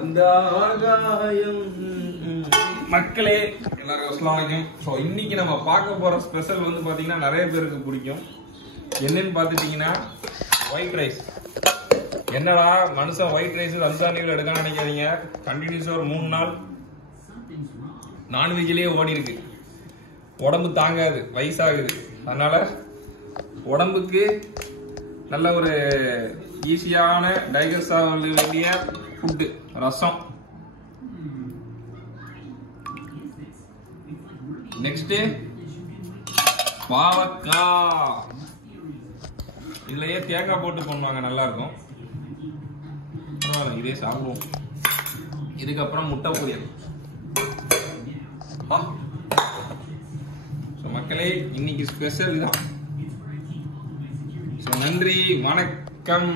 அந்த ஆகாயம். மக்களே எல்லாருக்கும் அஸ்ஸலாமு அலைக்கும். ஸோ இன்னைக்கு நம்ம பார்க்க போற ஸ்பெஷல் வந்து பாத்தீங்கன்னா நிறைய பேருக்கு பிடிக்கும். என்னன்னு பாத்துட்டீங்கன்னா ஒயிட் ரைஸ். என்னடா மனுஷன் ஒயிட் ரைஸ் ரம்ஜானிகள் எடுக்க நினைக்காதீங்க. கண்டினியூஸா ஒரு 3 நாள் நான்வெஜ்லயே ஓடி இருக்கு. உடம்பு தாங்காது, வயசாகுது. அதனால உடம்புக்கு நல்ல ஒரு ஈஸியான டைஜஸ்ட் ஆக வேண்டிய ஃபுட்டு ரசம். நெக்ஸ்ட் பாவக்காய். இதுலயே தேங்காய் போட்டு பண்ணுவாங்க, நல்லா இருக்கும். இதே சாப்பிடுவோம். இதுக்கப்புறம் முட்டை பொரியல். மக்களே இன்னைக்கு ஸ்பெஷல் தான். நன்றி, வணக்கம்.